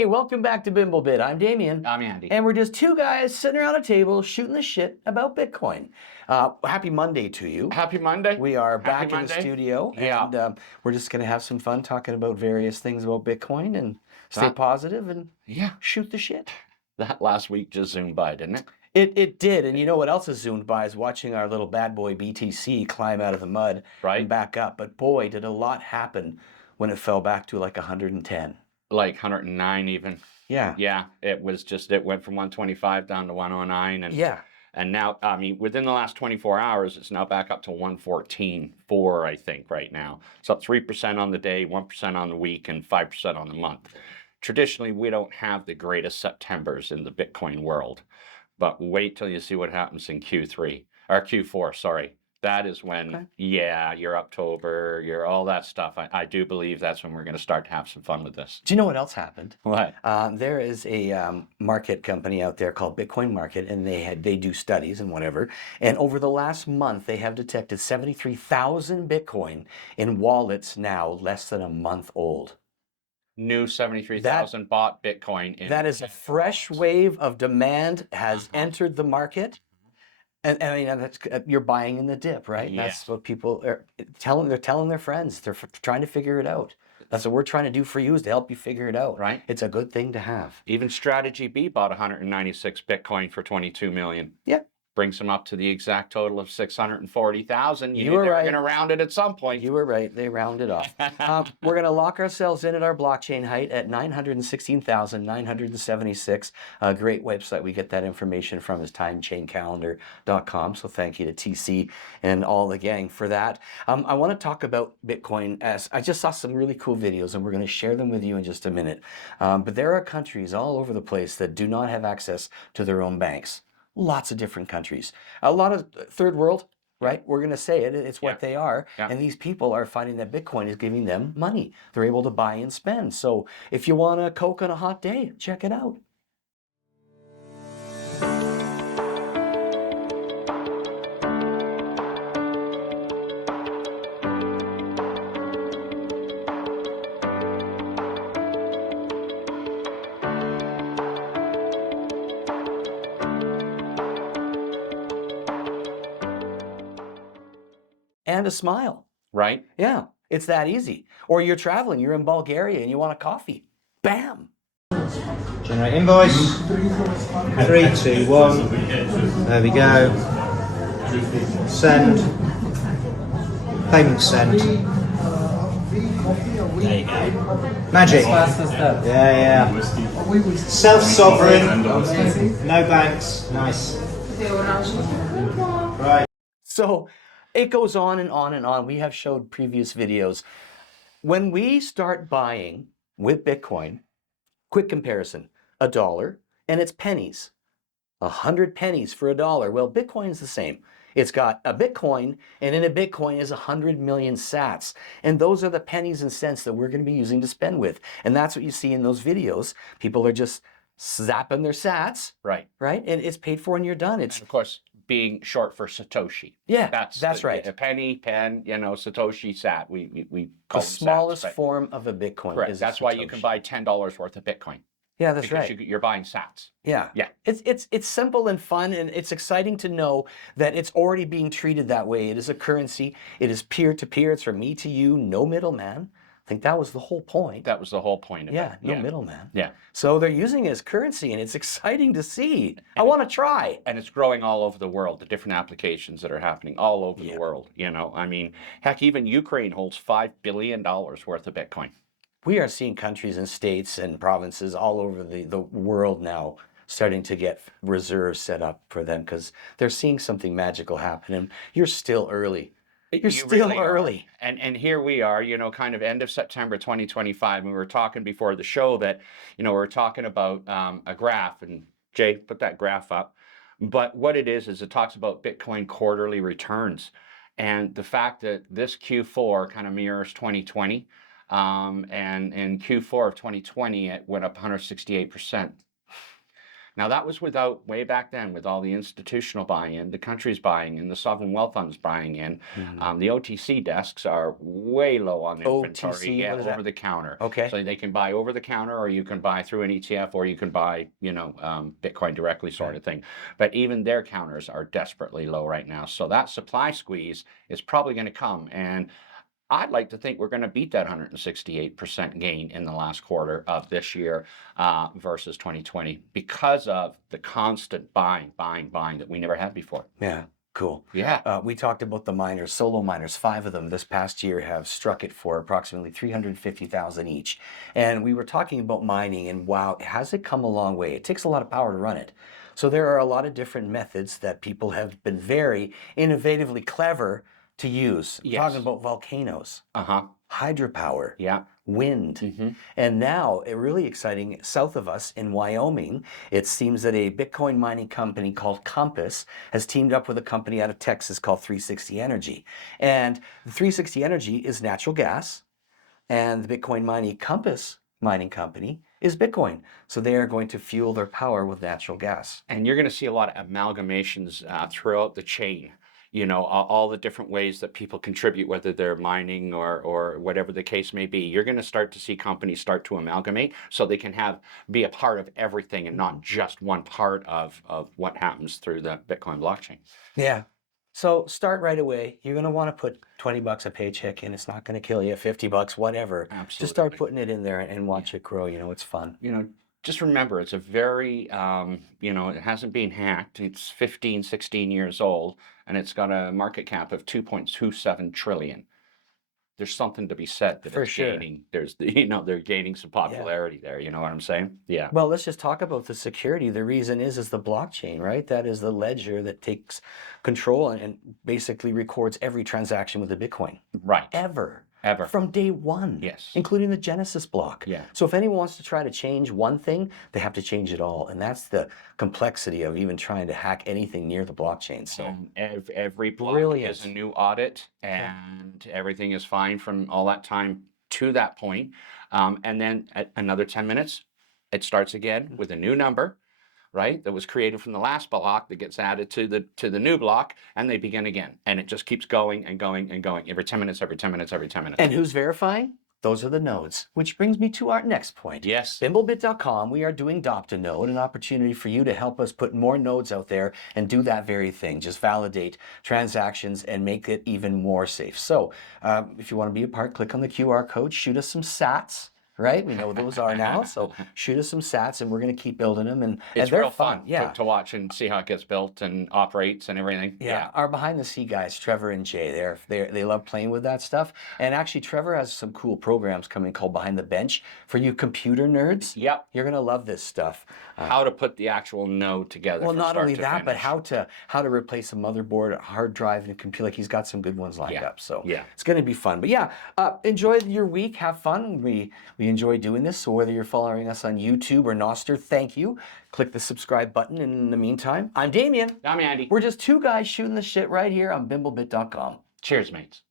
Hey, welcome back to Bimblebit. I'm Damien. I'm Andy. And we're just two guys sitting around a table shooting the shit about Bitcoin. Happy Monday to you. Happy Monday. We are back in the Monday. studio, Yeah. and we're just going to have some fun talking about various things about Bitcoin and stay positive and shoot the shit. That last week just zoomed by, didn't it? It did, and you know what else has zoomed by is watching our little bad boy BTC climb out of the mud and back up. But boy, did a lot happen when it fell back to like 110. Like 109 even. Yeah. Yeah, it went from 125 down to 109. And now, I mean, within the last 24 hours, it's now back up to 114.4, I think, right now. So up 3% on the day, 1% on the week, and 5% on the month. Traditionally, we don't have the greatest Septembers in the Bitcoin world. But wait till you see what happens in Q4, sorry. That is when, your October, your all that stuff. I do believe that's when we're going to start to have some fun with this. Do you know what else happened? What? There is a market company out there called Bitcoin Market, and they do studies and whatever. And over the last month, they have detected 73,000 Bitcoin in wallets now less than a month old. New 73,000 bought Bitcoin. That is a fresh wave of demand has entered the market. And I mean, that's, you're buying in the dip, right? Yeah. That's what people are telling. They're telling their friends. They're trying to figure it out. That's what we're trying to do for you, is to help you figure it out. Right. It's a good thing to have. Even Strategy B bought 196 Bitcoin for 22 million. Yeah. Brings them up to the exact total of 640,000. You were right. They're going to round it at some point. You were right. They rounded off. We're going to lock ourselves in at our blockchain height at 916,976. A great website we get that information from is timechaincalendar.com. So thank you to TC and all the gang for that. I want to talk about Bitcoin, as I just saw some really cool videos, and we're going to share them with you in just a minute. But there are countries all over the place that do not have access to their own banks. Lots of different countries. A lot of third world, right? We're going to say it. It's what they are. And these people are finding that Bitcoin is giving them money. They're able to buy and spend. So if you want a Coke on a hot day, check it out. And a smile. Right? Yeah, it's that easy. Or you're traveling, you're in Bulgaria and you want a coffee. Bam! Generate invoice. 3, 2, 1. There we go. Send. Payment sent. There you go. Magic. Yeah. Self-sovereign. No banks. Nice. Right. So it goes on and on and on. We have showed previous videos. When we start buying with Bitcoin, quick comparison, $1 and it's pennies. 100 pennies for $1. Well, Bitcoin's the same. It's got a Bitcoin, and in a Bitcoin is 100 million sats. And those are the pennies and cents that we're going to be using to spend with. And that's what you see in those videos. People are just zapping their sats. Right. Right? And it's paid for and you're done. It's, and of course, being short for Satoshi. Yeah, that's right. A penny, pen, Satoshi sat. We call the smallest form of a Bitcoin. Correct. Is that's why you can buy $10 worth of Bitcoin. Yeah, that's right. You're buying sats. Yeah. It's simple and fun, and it's exciting to know that it's already being treated that way. It is a currency. It is peer-to-peer. It's from me to you, no middleman. I think that was the whole point. That was the whole point of it. No middleman. Yeah. So they're using it as currency, and it's exciting to see. I want to try. And it's growing all over the world, the different applications that are happening all over the world. I mean, heck, even Ukraine holds $5 billion worth of Bitcoin. We are seeing countries and states and provinces all over the world now starting to get reserves set up for them because they're seeing something magical happen, and you're still early. You're still really early. And here we are, kind of end of September 2025. And we were talking before the show that, we're talking about a graph. And Jay, put that graph up. But what it is it talks about Bitcoin quarterly returns. And the fact that this Q4 kind of mirrors 2020. And in Q4 of 2020, it went up 168%. Now that was without, way back then, with all the institutional buying-in, the country's buying in, the sovereign wealth funds buying in. The OTC desks are way low on inventory. OTC, what is that? Over the counter. Okay. So they can buy over the counter, or you can buy through an ETF, or you can buy, Bitcoin directly, sort of thing. But even their counters are desperately low right now. So that supply squeeze is probably going to come. And I'd like to think we're going to beat that 168% gain in the last quarter of this year versus 2020 because of the constant buying that we never had before. Yeah, cool. Yeah. We talked about the miners, solo miners. 5 of them this past year have struck it for approximately 350,000 each. And we were talking about mining, and wow, has it come a long way? It takes a lot of power to run it. So there are a lot of different methods that people have been very innovatively clever to use. Yes. Talking about volcanoes, hydropower, Yeah. wind. And now, really exciting, south of us in Wyoming, it seems that a Bitcoin mining company called Compass has teamed up with a company out of Texas called 360 Energy. And the 360 Energy is natural gas, and the Bitcoin mining Compass mining company is Bitcoin. So they are going to fuel their power with natural gas. And you're going to see a lot of amalgamations throughout the chain. All the different ways that people contribute, whether they're mining or whatever the case may be. You're going to start to see companies start to amalgamate so they can be a part of everything and not just one part of what happens through the Bitcoin blockchain. Yeah. So start right away. You're going to want to put $20 a paycheck in. It's not going to kill you. $50, whatever. Absolutely. Just start putting it in there and watch it grow. It's fun. Just remember, it's a very, it hasn't been hacked. It's 15, 16 years old, and it's got a market cap of 2.27 trillion. There's something to be said that For it's sure. gaining. They're gaining some popularity there. You know what I'm saying? Yeah. Well, let's just talk about the security. The reason is the blockchain, right? That is the ledger that takes control and basically records every transaction with a Bitcoin. Right. Ever. Ever. From day one. Yes. Including the Genesis block. Yeah. So if anyone wants to try to change one thing, they have to change it all. And that's the complexity of even trying to hack anything near the blockchain. So every block Brilliant. is a new audit, and everything is fine from all that time to that point. And then at another 10 minutes, it starts again with a new number, right? That was created from the last block that gets added to the new block, and they begin again. And it just keeps going and going and going every 10 minutes, every 10 minutes, every 10 minutes. And who's verifying? Those are the nodes, which brings me to our next point. Yes. Bimblebit.com, we are doing Adopt a Node, an opportunity for you to help us put more nodes out there and do that very thing. Just validate transactions and make it even more safe. So if you want to be a part, click on the QR code, shoot us some sats. Right? We know what those are now. So shoot us some sats and we're going to keep building them. And it's they're real fun to watch and see how it gets built and operates and everything. Yeah. Our behind the scene guys, Trevor and Jay, they love playing with that stuff. And actually, Trevor has some cool programs coming called Behind the Bench for you computer nerds. Yep. You're going to love this stuff. How to put the actual node together. Well, not only that, but finish. how to replace a motherboard, a hard drive, and a computer. Like he's got some good ones lined up. So yeah, it's going to be fun. But yeah, enjoy your week. Have fun. We enjoy doing this. So whether you're following us on YouTube or Nostr, thank you. Click the subscribe button. And in the meantime, I'm Damien. I'm Andy. We're just two guys shooting the shit right here on Bimblebit.com. Cheers, mates.